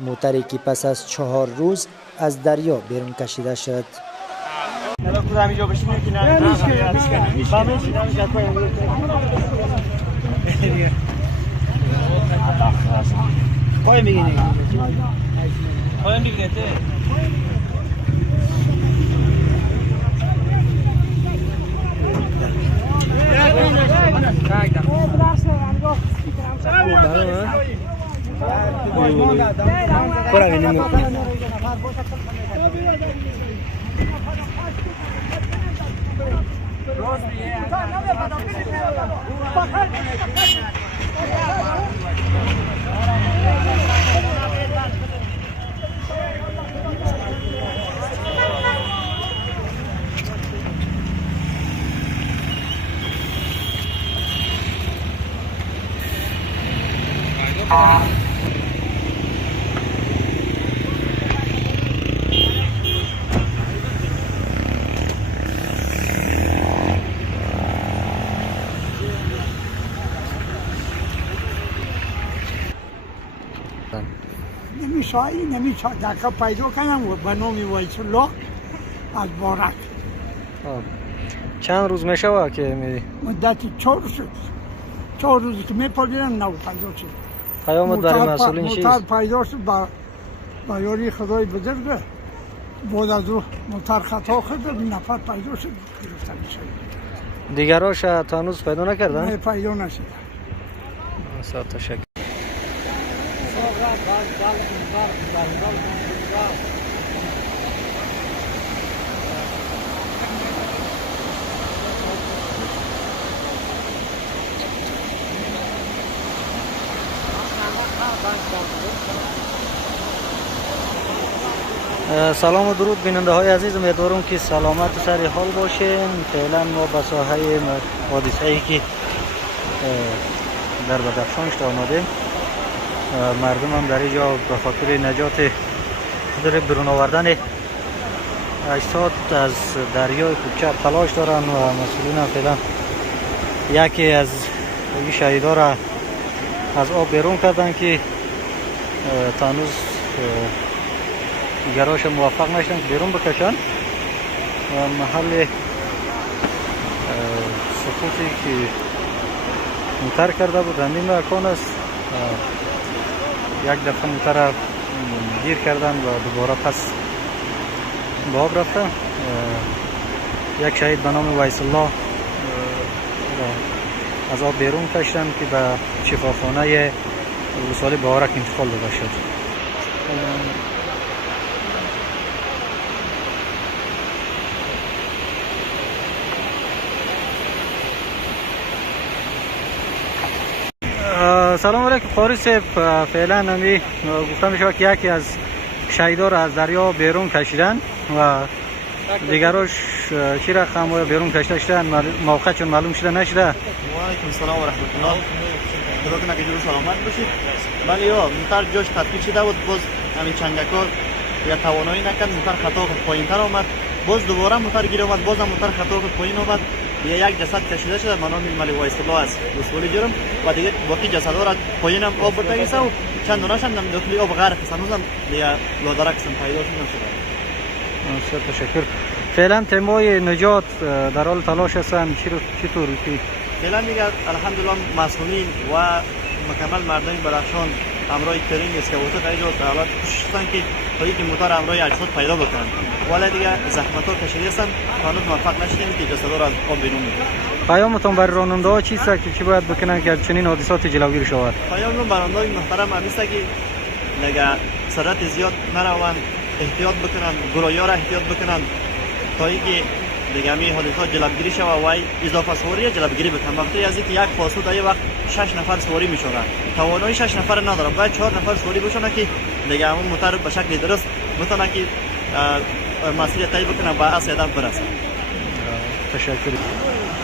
موتری که پس از 4 روز از دریا بیرون کشیده شد. نمیشه دکه پیدا کنم و به نام ویس الله از بارک. چند روز میشه که می مدت 4 روز شد. 4 روزی که میپردیدم نو پیدا شد. پیامت برای مسئولین چیست؟ موتر پیدا شد با یاری خدای بزرگ. بعد از او موتر خطا شد، نفر پیدا شد گرفتن شد. دیگراش تا هنوز پیدا نکردن؟ نه پیدا نشد. تشکر. سلام و درود بیننده های عزیز، امیدوارم که سلامت و سر حال باشین. فعلا ما به ساحه حادثه ای که در بدخشان شده آمدیم. مردم هم در اینجا به خاطر نجات در برون آوردن اجساد از دریای کوچک تلاش دارن و مسئولین هم فعلا یکی از این شهیدا را از آب بیرون کردن که تا هنوز دیگراش موفق نشدن که بیرون بکشن. محل سقوطی که موتر کرده بود همین مکان است. یک دفعه موتر را گیر کردن و دوباره پس به آب رفتن. یک شهید به نام ویس الله از آب بیرون کشتن که به شفاخانه ولسوالی بارک انتقال داده شد. سلام علیکم قاری صاحب. فعلا همی گفتم میشه که یکی از شهیدا را از دریا بیرون کشیدن و دیگراش چی رقم بیرون کشیده شدن، موقع چون معلوم شده نشده. و علیکم السلام و رحمت الله. خدا کنه که جور سلامت باشید. بله یا موتر جاش تطبیق شده بود، باز همین چنگکا یا توانایی نکرد، موتر خطا کرد پایینتر آمد، باز دوباره موتر گیر آمد، باز هم موتر خطا کرد پایین آمد. یک جسد کشیده شده به نام ملی ویس الله از ولسوالی جرم و دیگه باقی جسدها را پایین هم آب برتگیسه و چند دونه‌اش هم داخل آب غرق است. هنوز هم دیگه لادرک هم پیدا نشده. تشکر. فعلا تیمای نجات در حال تلاش هستند. چطور که فعلا دیگه الحمدلله مسئولین و مکمل مردم بدخشان همراه ترین اسکواتر در اینجا در حالت کوشش هستند که تا اینکه موتر همراه اجساد پیدا بکنن، ولی دیگه زحمت‌ها کشیده هستند تا هنوز موفق نشدیم که جسدها را از آب بیرون ببریم. پیامتون برای راننده‌ها چیست که چی باید بکنن که چنین حادثات جلوگیری شود؟ پیامم برای راننده‌های محترم همیست که دیگه سرعت زیاد نروند، احتیاط بکنن، گرویا را احتیاط بکنن تا اینکه دیگه می حادثات جلوگیری شود و اضافه سواری جلوگیری بکنن. وقتی از اینکه یک پاسو در یک وقت 6 نفر سواری میشورن، توانایی 6 نفر نداره، باید 4 نفر سواری بشونه که دیگه همون موتر به شکل درست بتونه که مسیر طی بکنه و از هدف برسه. تشکر.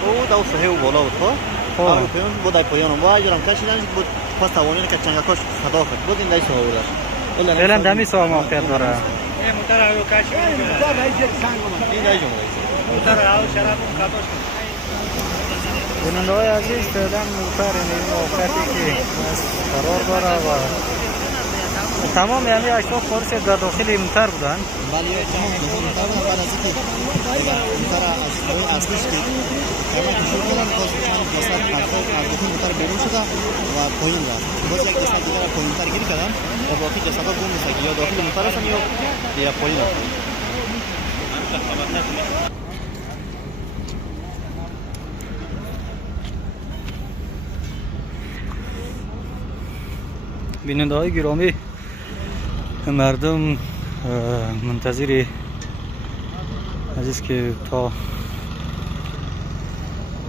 او دو صحیح و بالا بود. خب پایان بود پایان و اجرام کشیدن بود پس توانایی که چنگکاش خطا کرد بود این دایسو بود. فعلا دمی سو موقعیت داره. موتر رو کشیدن. موتر رئیس سنگ این دایجون موتر رو شراب خطا شد. بیننده‌های عزیز فعلا موتر این موقعیتی که قرار داره و تمام یعنی اشخاص خارج در داخل موتر بودن. ولی تمام موتر بودن. بعد از اینکه دیگه موتر از هوای اصلیش که کمک شروع کردن، باز چند جسد از داخل موتر بیرون شده و پایین رفت. باز یک جسد دیگر پایین‌تر گیر کردن و باقی جسدها گم نیست که یا داخل موتر هستن یا پایین رفتن. بیننده های گرامی، مردم منتظر عزیز که تا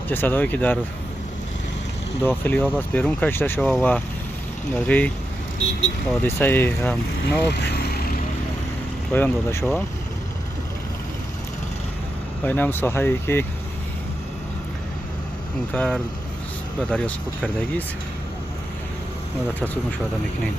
جسدهایی که در داخلی آب است بیرون کشیده شود و در حادثه غمناک پایان داده شود. و این هم ساحه‌ای که موتر به دریا سقوط کردگی است و در تصویر مشاهده میکنید.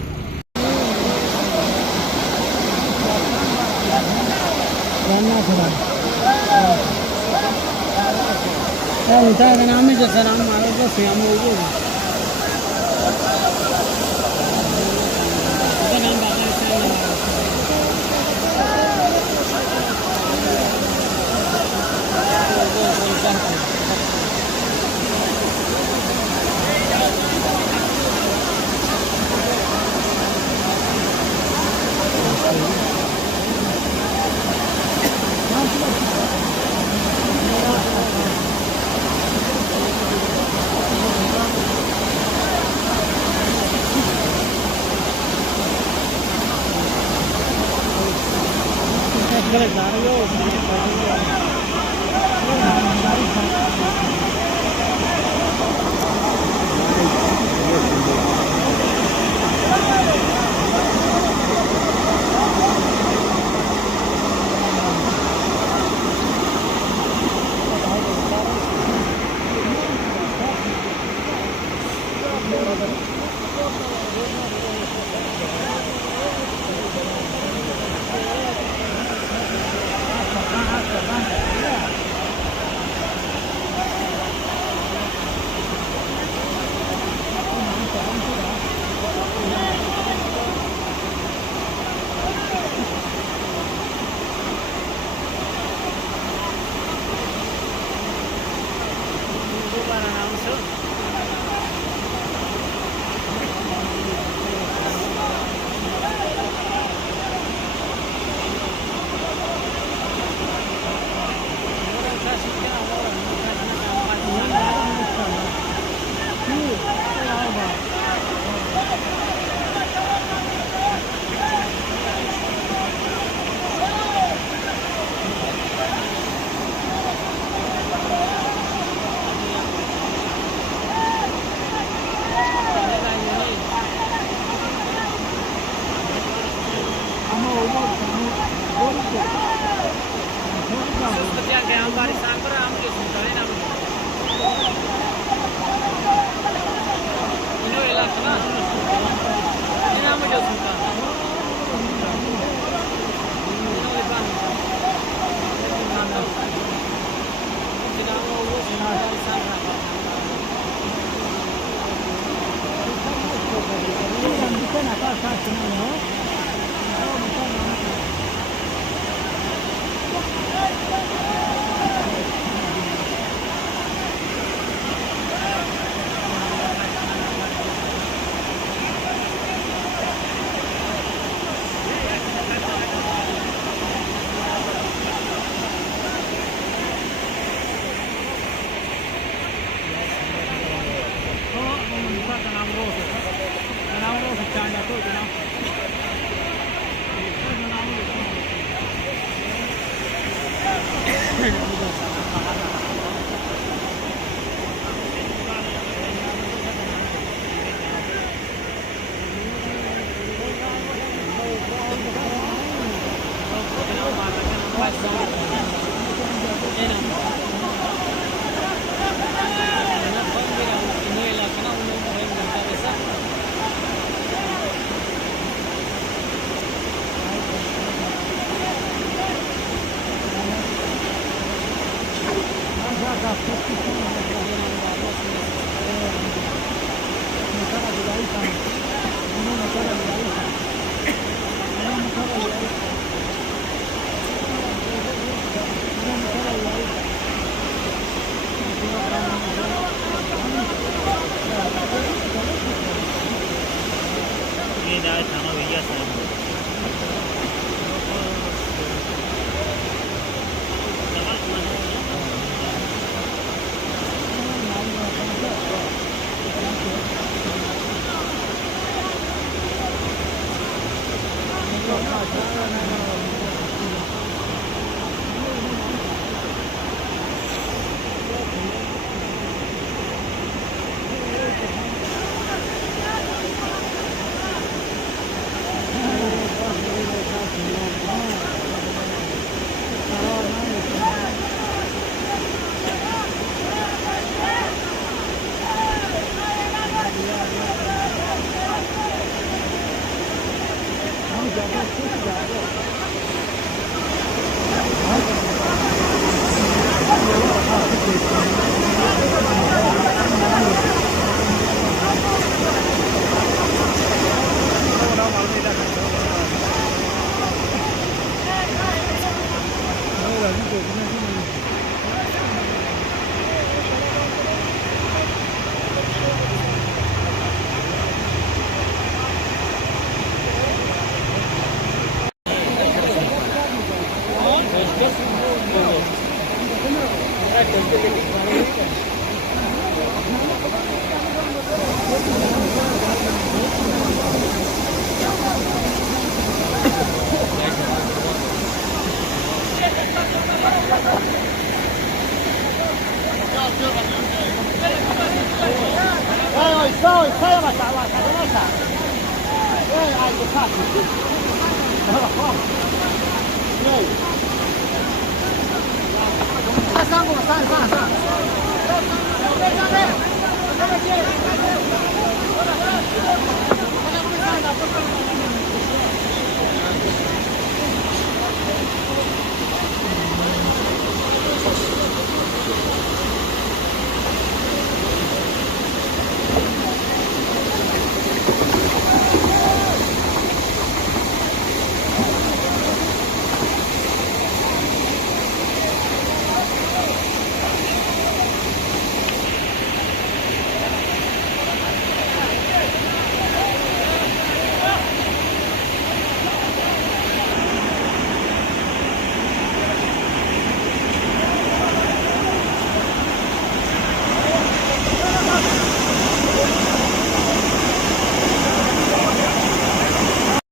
上